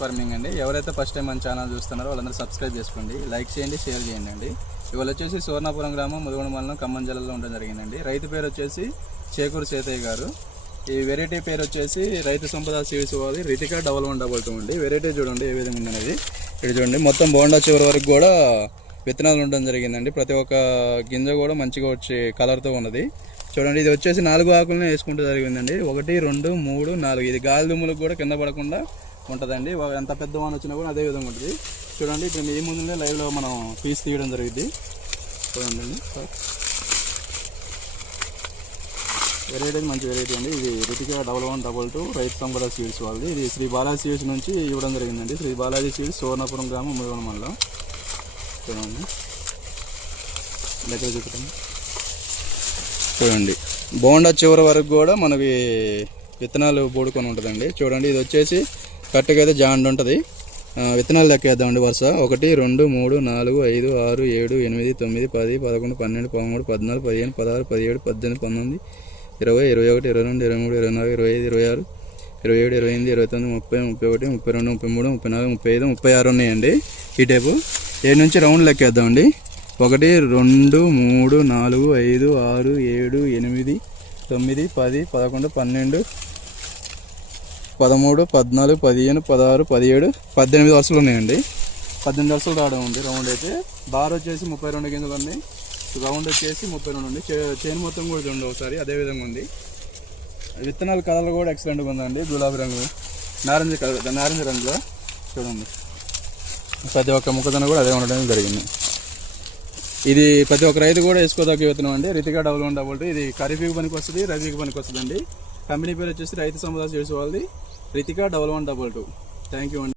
Farming అండి. ఎవరైతే first time మన ఛానల్ చూస్తున్నారో వాళ్ళందరూ సబ్స్క్రైబ్ చేసుకోండి. లైక్ చేయండి షేర్ చేయండి అండి. ఇవాళ వచ్చేసి సువర్ణాపురం గ్రామం ముదుగుడు మండలం ఖమ్మం జిల్లాలో ఉండడం జరిగిందండి. రైతు పేరు వచ్చేసి చేకూరు సేతయ్య గారు. ఈ వెరైటీ పేరు వచ్చేసి రైతు సంపద సీడ్స్ వాళ్ళది Ritika double one double two అండి. వెరైటీ చూడండి ఏ విధంగా ఉందనేది. ఇక్కడ చూడండి మొత్తం బోండా చివరి వరకు కూడా విత్తనాలు ఉండడం జరిగిందండి. ప్రతి ఒక్క గింజ కూడా మంచిగా వచ్చే కలర్తో ఉన్నది. చూడండి ఇది వచ్చేసి నాలుగు ఆకులను వేసుకుంటూ జరిగిందండి. ఒకటి రెండు మూడు నాలుగు. ఇది గాలి దుమ్ములకు కూడా కింద పడకుండా ఉంటుందండి. ఎంత పెద్ద వాన వచ్చినా కూడా అదే విధంగా ఉంటుంది. చూడండి ఇక్కడ మీ ముందునే లైవ్లో మనం పీస్ తీయడం జరిగింది. చూడండి వెరైటీ మంచి వెరైటీ అండి. ఇది Ruthika double one double two Raithu Sampada seeds వాళ్ళది. ఇది శ్రీ బాలాజీ సీడ్స్ నుంచి ఇవ్వడం జరిగిందండి. శ్రీ బాలాజీ సీడ్స్ సువర్ణపురం గ్రామం మురుగన మండలం. చూడండి. దగ్గర చూపుతాను చూడండి. బోండా చివరి వరకు కూడా మనకి విత్తనాలు బోడుకొని ఉంటుందండి. చూడండి ఇది వచ్చేసి కరెక్ట్గా అయితే జాండ్ ఉంటుంది. విత్తనాలు లెక్కేద్దామండి వరుస. ఒకటి రెండు మూడు నాలుగు ఐదు ఆరు ఏడు ఎనిమిది తొమ్మిది పది పదకొండు పన్నెండు పదమూడు పద్నాలుగు పదిహేను పదహారు పదిహేడు పద్దెనిమిది పంతొమ్మిది ఇరవై ఇరవై ఒకటి ఇరవై రెండు ఇరవై మూడు ఇరవై నాలుగు ఇరవై ఐదు ఇరవై ఆరు ఇరవై ఏడు ఇరవై ఎనిమిది ఇరవై తొమ్మిది ముప్పై ముప్పై ఒకటి ముప్పై రెండు ముప్పై మూడు ముప్పై నాలుగు ముప్పై ఐదు ముప్పై ఆరు ఉన్నాయండి ఈ టైపు. ఏడు నుంచి రౌండ్ లెక్కేద్దామండి. ఒకటి రెండు మూడు నాలుగు ఐదు ఆరు ఏడు ఎనిమిది తొమ్మిది పది పదకొండు పన్నెండు పదమూడు పద్నాలుగు పదిహేను పదహారు పదిహేడు పద్దెనిమిది వరుసలు ఉన్నాయండి. పద్దెనిమిది వరుసలు రావడం ఉంది రౌండ్ అయితే. బార్ వచ్చేసి ముప్పై రెండు గింజలు ఉన్నాయి. రౌండ్ వచ్చేసి ముప్పై రెండు ఉంది. చే- చైన్ మొత్తం కూడా చూడండి ఒకసారి అదే విధంగా ఉంది. విత్తనాల కలర్ కూడా ఎక్సలెంట్గా ఉందండి గులాబీ రంగు. నారింజ కలర్ నారింజ రంగులో చూడండి. ప్రతి ఒక్క ముక్కదన కూడా అదే ఉండడం జరిగింది. ఇది ప్రతి ఒక్క రైతు కూడా వేసుకోదగ్గ విత్తనం అండి. Ritika double one double two ఇది ఖరీఫ్కి పనికి వస్తుంది రబీకి పనికి వస్తుంది అండి కంపెనీ పేరు వచ్చేసి రైతు సముదాయం చేసే వాళ్ళది. Ritika double one double two thank you అండి